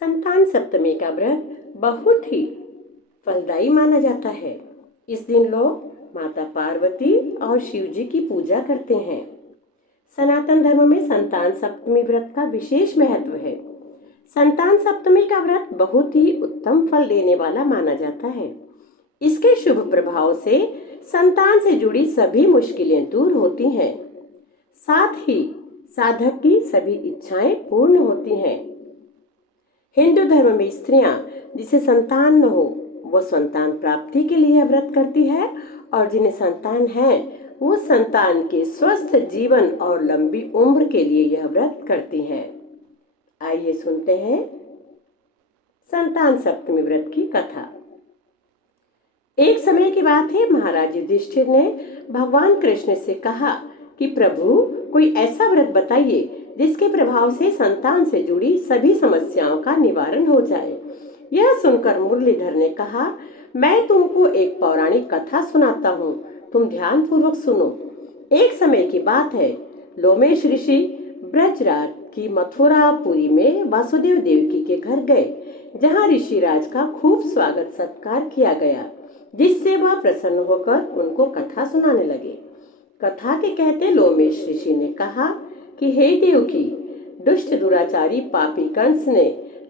संतान सप्तमी का व्रत बहुत ही फलदायी माना जाता है। इस दिन लोग माता पार्वती और शिव जी की पूजा करते हैं। सनातन धर्म में संतान सप्तमी व्रत का विशेष महत्व है। संतान सप्तमी का व्रत बहुत ही उत्तम फल देने वाला माना जाता है। इसके शुभ प्रभाव से संतान से जुड़ी सभी मुश्किलें दूर होती हैं। साथ ही साधक की सभी इच्छाएं पूर्ण होती हैं। हिंदू धर्म में स्त्रियां जिसे संतान न हो वो संतान प्राप्ति के लिए व्रत करती है, और जिन्हें संतान है वो संतान के स्वस्थ जीवन और लंबी उम्र के लिए यह व्रत करती हैं। आइए सुनते हैं संतान सप्तमी व्रत की कथा। एक समय की बात है, महाराज युधिष्ठिर ने भगवान कृष्ण से कहा कि प्रभु, कोई ऐसा व्रत बताइए जिसके प्रभाव से संतान से जुड़ी सभी समस्याओं का निवारण हो जाए। यह सुनकर मुरलीधर ने कहा, मैं तुमको एक पौराणिक कथा सुनाता हूँ, तुम ध्यान पूर्वक सुनो। एक समय की बात है, लोमेश ऋषि ब्रजराज की मथुरापुरी में वासुदेव देवकी के घर गए, जहाँ ऋषिराज का खूब स्वागत सत्कार किया गया, जिससे वह प्रसन्न होकर उनको कथा सुनाने लगे। कथा के कहते लोमेश ऋषि ने कहा कि हे देवकी, दुष्ट दुराचारी पापी कंस ने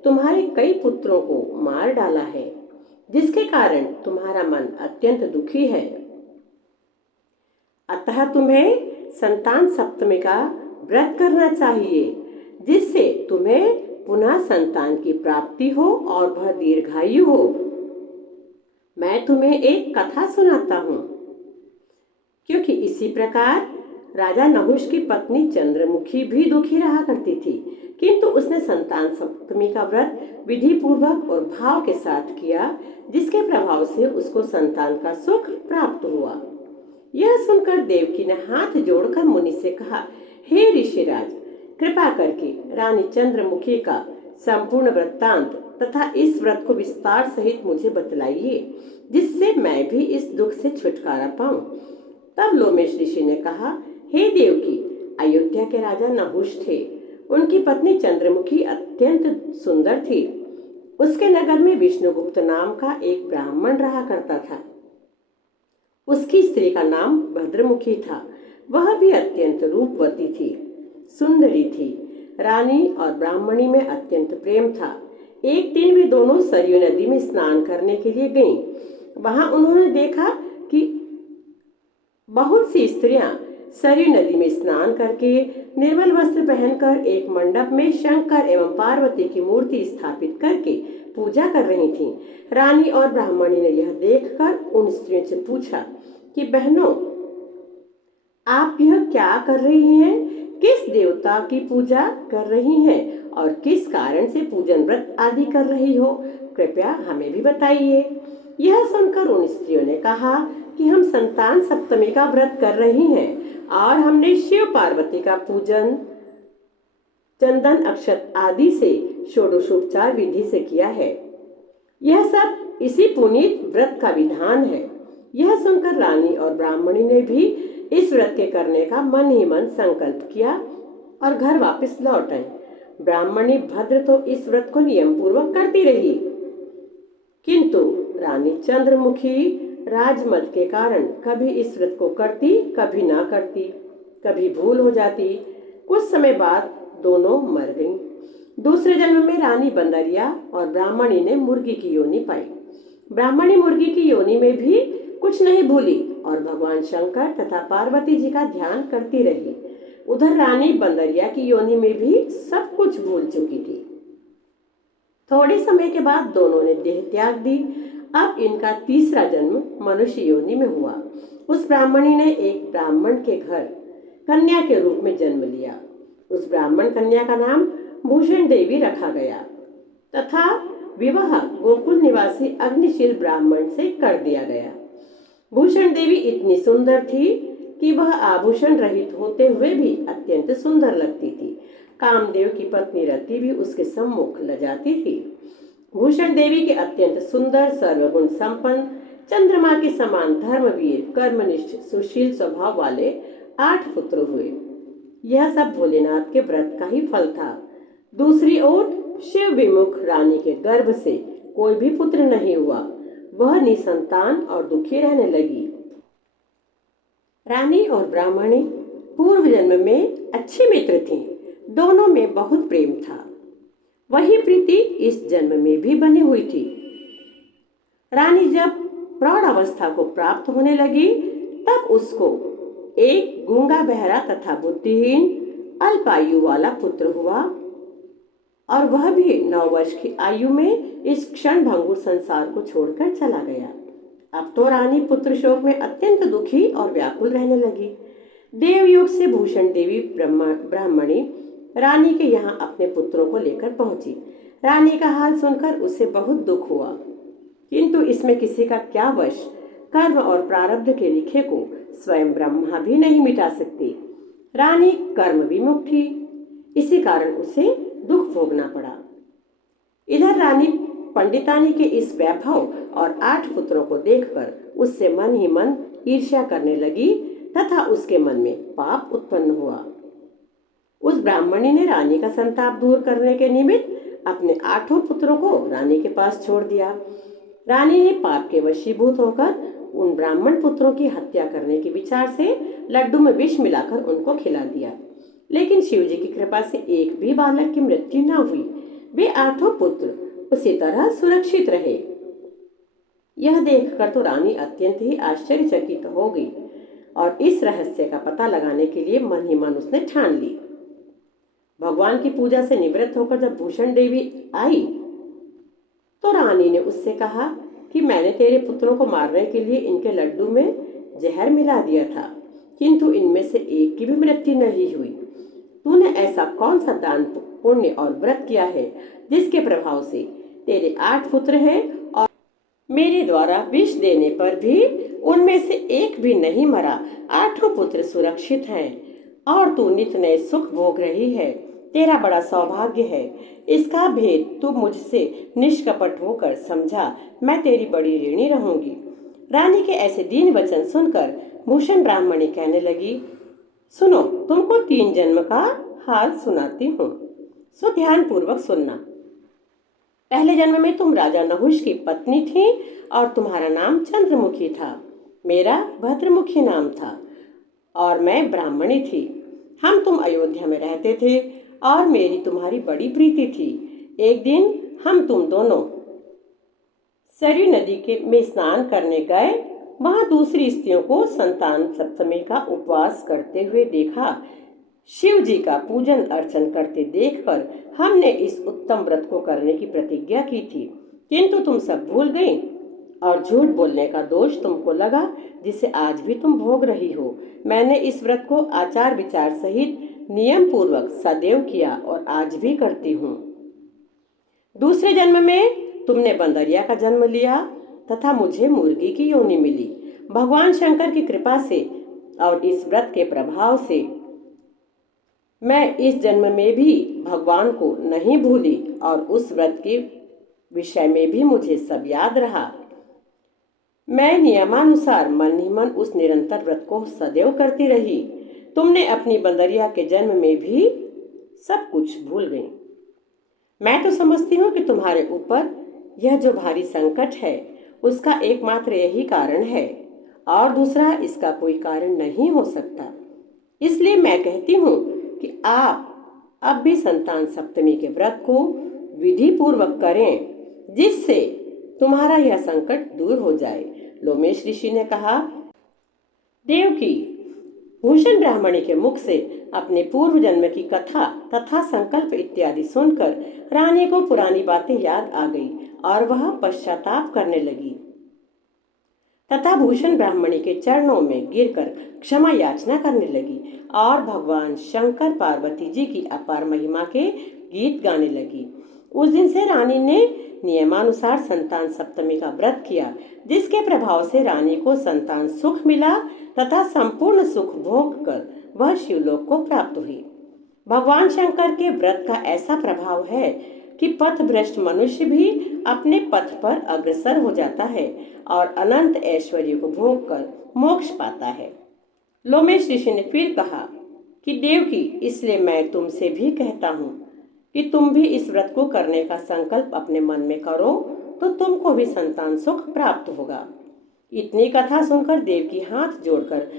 तुम्हारे कई पुत्रों को मार डाला है, जिसके कारण तुम्हारा मन अत्यंत दुखी है। अतः तुम्हें संतान सप्तमी का व्रत करना चाहिए, जिससे तुम्हें पुनः संतान की प्राप्ति हो और वह दीर्घायु हो। मैं तुम्हें एक कथा सुनाता हूँ। क्योंकि इसी प्रकार राजा नहुष की पत्नी चंद्रमुखी भी दुखी रहा करती थी, किंतु उसने संतान सप्तमी का व्रत विधि पूर्वक और भाव के साथ किया, जिसके प्रभाव से उसको संतान का सुख प्राप्त हुआ। यह सुनकर देवकी ने हाथ जोड़कर मुनि से कहा, हे ऋषिराज, कृपा करके रानी चंद्रमुखी का संपूर्ण वृत्तांत तथा इस व्रत को विस्तार सहित मुझे बतलाइए, जिससे मैं भी इस दुख से छुटकारा पाऊं। तब लोमेश ऋषि ने कहा, हे देवकी, अयोध्या के राजा नहुष थे। उनकी पत्नी चंद्रमुखी अत्यंत सुंदर थी। उसके नगर में विष्णुगुप्त नाम का एक ब्राह्मण रहा करता था। उसकी स्त्री का नाम भद्रमुखी था। वह भी अत्यंत रूपवती थी, सुंदरी थी। रानी और ब्राह्मणी में अत्यंत प्रेम था। एक दिन वे दोनों सरयू नदी में स्नान करने के लिए गईं। वहां उन्होंने देखा कि बहुत सी स्त्रियां सरयू नदी में स्नान करके निर्मल वस्त्र पहनकर एक मंडप में शंकर एवं पार्वती की मूर्ति स्थापित करके पूजा कर रही थीं। रानी और ब्राह्मणी ने यह देखकर उन स्त्रियों से पूछा कि बहनों, आप यह क्या कर रही हैं? किस देवता की पूजा कर रही हैं और किस कारण से पूजन व्रत आदि कर रही हो? कृपया हमें भी बताइए। यह सुनकर उन स्त्रियों ने कहा कि हम संतान सप्तमी का व्रत कर रही हैं और हमने शिव पार्वती का पूजन चंदन अक्षत आदि से षोडशोपचार विधि से किया है। यह सब इसी पुनीत व्रत का विधान है। यह सुनकर रानी और ब्राह्मणी ने भी इस व्रत के करने का मन ही मन संकल्प किया और घर वापस लौट आई। ब्राह्मणी भद्र तो इस व्रत को नियम पूर्वक करती रही, किंतु रानी चंद्रमुखी राजमद के कारण कभी इस व्रत को करती, कभी ना करती, कभी भूल हो जाती। कुछ समय बाद दोनों मर गईं। दूसरे जन्म में रानी बंदरिया और ब्राह्मणी ने मुर्गी की योनि पाई। ब्राह्मणी मुर्गी की योनि में भी कुछ नहीं भूली और भगवान शंकर तथा पार्वती जी का ध्यान करती रही। उधर रानी बंदरिया की योनि में भी सब कुछ भूल चुकी थी। थोड़े समय के बाद दोनों ने देह त्याग दी। अब इनका तीसरा जन्म मनुष्य योनि में हुआ। उस ब्राह्मणी ने एक ब्राह्मण के घर कन्या के रूप में जन्म लिया। उस ब्राह्मण कन्या का नाम भूषण देवी रखा गया तथा विवाह गोकुल निवासी अग्निशील ब्राह्मण से कर दिया गया। भूषण देवी इतनी सुंदर थी कि वह आभूषण रहित होते हुए भी अत्यंत सुंदर लगती थी। कामदेव की पत्नी रति भी उसके सम्मुख लजाती थी। भूषण देवी के अत्यंत सुंदर, सर्वगुण संपन्न, चंद्रमा के समान धर्मवीर, कर्मनिष्ठ, सुशील स्वभाव वाले 8 पुत्र हुए। यह सब भोलेनाथ के व्रत का ही फल था। दूसरी ओर शिव विमुख रानी के गर्भ से कोई भी पुत्र नहीं हुआ। वह निसंतान और दुखी रहने लगी। रानी और ब्राह्मणी पूर्व जन्म में अच्छी मित्र थीं। दोनों में बहुत प्रेम था। वही प्रीति इस जन्म में भी बनी हुई थी। रानी जब प्रौढ़ अवस्था को प्राप्त होने लगी तब उसको एक गूंगा बहरा तथा बुद्धिहीन अल्पायु वाला पुत्र हुआ और वह भी 9 वर्ष की आयु में इस क्षण भंगुर संसार को छोड़कर चला गया। अब तो रानी पुत्र शोक में अत्यंत दुखी और व्याकुल रहने लगी। देवयोग से भूषण देवी ब्राह्मणी रानी के यहाँ अपने पुत्रों को लेकर पहुंची। रानी का हाल सुनकर उसे बहुत दुख हुआ, किंतु इसमें किसी का क्या वश। कर्म और प्रारब्ध के लिखे को स्वयं ब्रह्मा भी नहीं मिटा सकती। रानी कर्म विमुख थी, इसी कारण उसे दुख भोगना पड़ा। इधर रानी पंडितानी के इस वैभव और 8 पुत्रों को देखकर उससे मन ही मन ईर्ष्या करने लगी तथा उसके मन में पाप उत्पन्न हुआ। उस ब्राह्मणी ने रानी का संताप दूर करने के निमित्त अपने 8 पुत्रों को रानी के पास छोड़ दिया। रानी ने पाप के वशीभूत होकर उन ब्राह्मण पुत्रों की हत्या करने के विचार से लड्डू में विष मिलाकर उनको खिला दिया, लेकिन शिवजी की कृपा से एक भी बालक की मृत्यु न हुई। वे 8 पुत्र उसी तरह सुरक्षित रहे। यह देखकर तो रानी अत्यंत ही आश्चर्यचकित हो गई और इस रहस्य का पता लगाने के लिए मन ही मन उसने ठान ली। भगवान की पूजा से निवृत्त होकर जब भूषण देवी आई तो रानी ने उससे कहा कि मैंने तेरे पुत्रों को मारने के लिए इनके लड्डू में जहर मिला दिया था, किंतु इनमें से एक की भी मृत्यु नहीं हुई। तूने ऐसा कौन सा दान पुण्य और व्रत किया है जिसके प्रभाव से तेरे 8 पुत्र हैं और मेरे द्वारा विष देने पर भी उनमें से एक भी नहीं मरा। 8 पुत्र सुरक्षित हैं और तू नित नए सुख भोग रही है। तेरा बड़ा सौभाग्य है। इसका भेद तू मुझसे निष्कपट होकर समझा, मैं तेरी बड़ी ऋणी रहूंगी। रानी के ऐसे दीन वचन सुनकर भूषण ब्राह्मणी कहने लगी, सुनो, तुमको 3 जन्म का हाल सुनाती हूँ, सो ध्यान पूर्वक सुनना। पहले जन्म में तुम राजा नहुष की पत्नी थी और तुम्हारा नाम चंद्रमुखी था। मेरा भद्रमुखी नाम था और मैं ब्राह्मणी थी। तुम अयोध्या में रहते थे और मेरी तुम्हारी बड़ी प्रीति थी। एक दिन तुम दोनों सरयू नदी के में स्नान करने गए। वहां दूसरी स्त्रियों को संतान सप्तमी का उपवास करते हुए देखा। शिव जी का पूजन अर्चन करते देखकर हमने इस उत्तम व्रत को करने की प्रतिज्ञा की थी, किंतु तुम सब भूल गई और झूठ बोलने का दोष तुमको लगा, जिसे आज भी तुम भोग रही हो। मैंने इस व्रत को आचार विचार सहित नियम पूर्वक सदैव किया और आज भी करती हूँ। दूसरे जन्म में तुमने बंदरिया का जन्म लिया तथा मुझे मुर्गी की योनि मिली। भगवान शंकर की कृपा से और इस व्रत के प्रभाव से मैं इस जन्म में भी भगवान को नहीं भूली और उस व्रत के विषय में भी मुझे सब याद रहा। मैं नियमानुसार मन ही मन उस निरंतर व्रत को सदैव करती रही। तुमने अपनी बंदरिया के जन्म में भी सब कुछ भूल गई। मैं तो समझती हूँ कि तुम्हारे ऊपर यह जो भारी संकट है उसका एकमात्र यही कारण है और दूसरा इसका कोई कारण नहीं हो सकता। इसलिए मैं कहती हूँ कि आप अब भी संतान सप्तमी के व्रत को विधि पूर्वक करें, जिससे तुम्हारा यह संकट दूर हो जाए। लोमेश ऋषि ने कहा, देवकी, भूषण ब्राह्मणी के मुख से अपने पूर्व जन्म की कथा तथा संकल्प इत्यादि सुनकर रानी को पुरानी बातें याद आ गई और वह पश्चाताप करने लगी तथा भूषण ब्राह्मणी के चरणों में गिरकर क्षमा याचना करने लगी और भगवान शंकर पार्वती जी की अपार महिमा के गीत गाने लगी। उस दिन से रानी ने नियमानुसार संतान सप्तमी का व्रत किया, जिसके प्रभाव से रानी को संतान सुख मिला तथा संपूर्ण सुख भोग कर वह शिवलोक को प्राप्त हुई। भगवान शंकर के व्रत का ऐसा प्रभाव है कि पथभ्रष्ट मनुष्य भी अपने पथ पर अग्रसर हो जाता है और अनंत ऐश्वर्य को भोग कर मोक्ष पाता है। लोमेश ऋषि ने फिर कहा कि देवकी, इसलिए मैं तुमसे भी कहता हूँ कि तुम भी इस व्रत को करने का संकल्प अपने मन में करो तो तुमको भी संतान सुख प्राप्त होगा। इतनी कथा सुनकर देवकी हाथ जोड़कर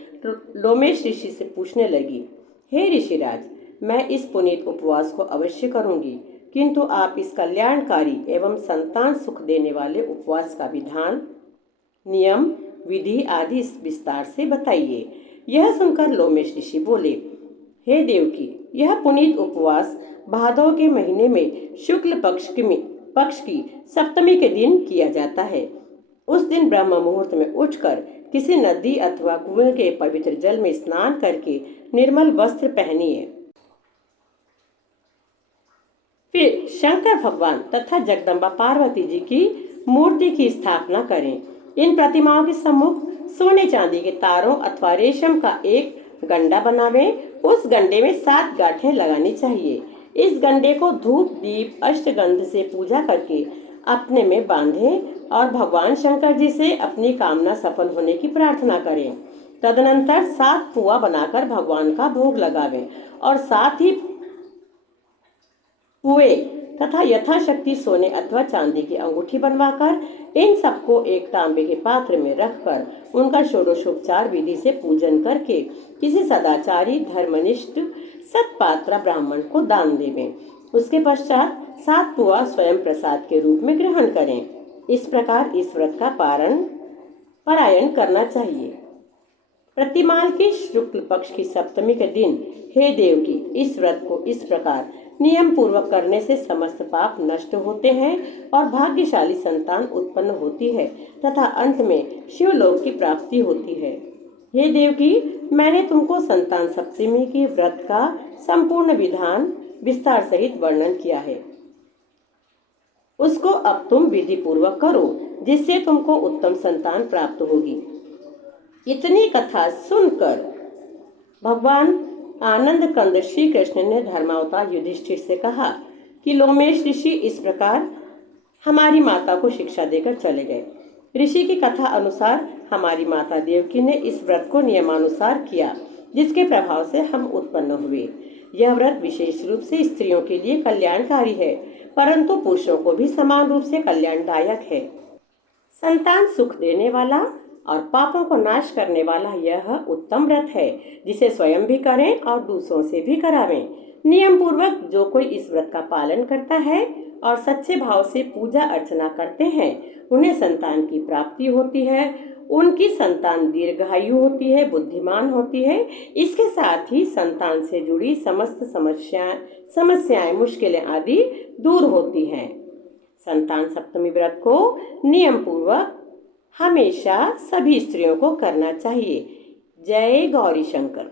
लोमेश ऋषि से पूछने लगी, हे ऋषिराज, मैं इस पुनीत उपवास को अवश्य करूंगी, किंतु आप इस कल्याणकारी एवं संतान सुख देने वाले उपवास का विधान, नियम, विधि आदि विस्तार से बताइए। यह सुनकर लोमेश ऋषि बोले, हे देवकी, यह पुनीत उपवास भादव के महीने में शुक्ल पक्ष की सप्तमी के दिन किया जाता है। उस दिन ब्रह्म मुहूर्त में उठकर किसी नदी अथवा कुएं के पवित्र जल में स्नान करके निर्मल वस्त्र पहनिए। फिर शंकर भगवान तथा जगदम्बा पार्वती जी की मूर्ति की स्थापना करें। इन प्रतिमाओं के सम्मुख सोने चांदी के तारों अथवा रेशम का एक गंडा बनावें। उस गंडे में 7 गांठें लगानी चाहिए। इस गंडे को धूप दीप अष्टगंध से पूजा करके अपने में बांधें और भगवान शंकर जी से अपनी कामना सफल होने की प्रार्थना करें। तदनंतर 7 पुआ बनाकर भगवान का भोग लगावें और साथ ही पुए तथा यथाशक्ति सोने अथवा चांदी की अंगूठी बनवाकर इन सबको एक तांबे के पात्र में रखकर उनका षोडशोपचार विधि से पूजन करके किसी सदाचारी धर्मनिष्ठ सत्पात्र ब्राह्मण को दान देवें। उसके पश्चात 7 पुआ स्वयं प्रसाद के रूप में ग्रहण करें। इस प्रकार इस व्रत का पारायण करना चाहिए। प्रतिमाल की शुक्ल पक्ष की सप्तमी के दिन हे देवकी, इस व्रत को इस प्रकार नियम पूर्वक करने से समस्त पाप नष्ट होते हैं और भाग्यशाली संतान उत्पन्न होती है तथा अंत में शिवलोक की प्राप्ति होती है। हे देवकी, मैंने तुमको संतान सप्तमी के व्रत का संपूर्ण विधान विस्तार सहित वर्णन किया है। उसको अब तुम विधि पूर्वक करो, जिससे तुमको उत्तम संतान प्राप्त होगी। इतनी कथा सुनकर भगवान आनंद कंद श्री कृष्ण ने धर्मावतार युधिष्ठिर से कहा कि लोमेश ऋषि इस प्रकार हमारी माता को शिक्षा देकर चले गए। ऋषि की कथा अनुसार हमारी माता देवकी ने इस व्रत को नियमानुसार किया, जिसके प्रभाव से हम उत्पन्न हुए। यह व्रत विशेष रूप से स्त्रियों के लिए कल्याणकारी है, परंतु पुरुषों को भी समान रूप से कल्याणदायक है। संतान सुख देने वाला और पापों को नाश करने वाला यह उत्तम व्रत है, जिसे स्वयं भी करें और दूसरों से भी करावें। नियम पूर्वक जो कोई इस व्रत का पालन करता है और सच्चे भाव से पूजा अर्चना करते हैं, उन्हें संतान की प्राप्ति होती है, उनकी संतान दीर्घायु होती है, बुद्धिमान होती है। इसके साथ ही संतान से जुड़ी समस्त समस्याएं, मुश्किलें आदि दूर होती हैं। संतान सप्तमी व्रत को नियम पूर्वक हमेशा सभी स्त्रियों को करना चाहिए। जय गौरी शंकर।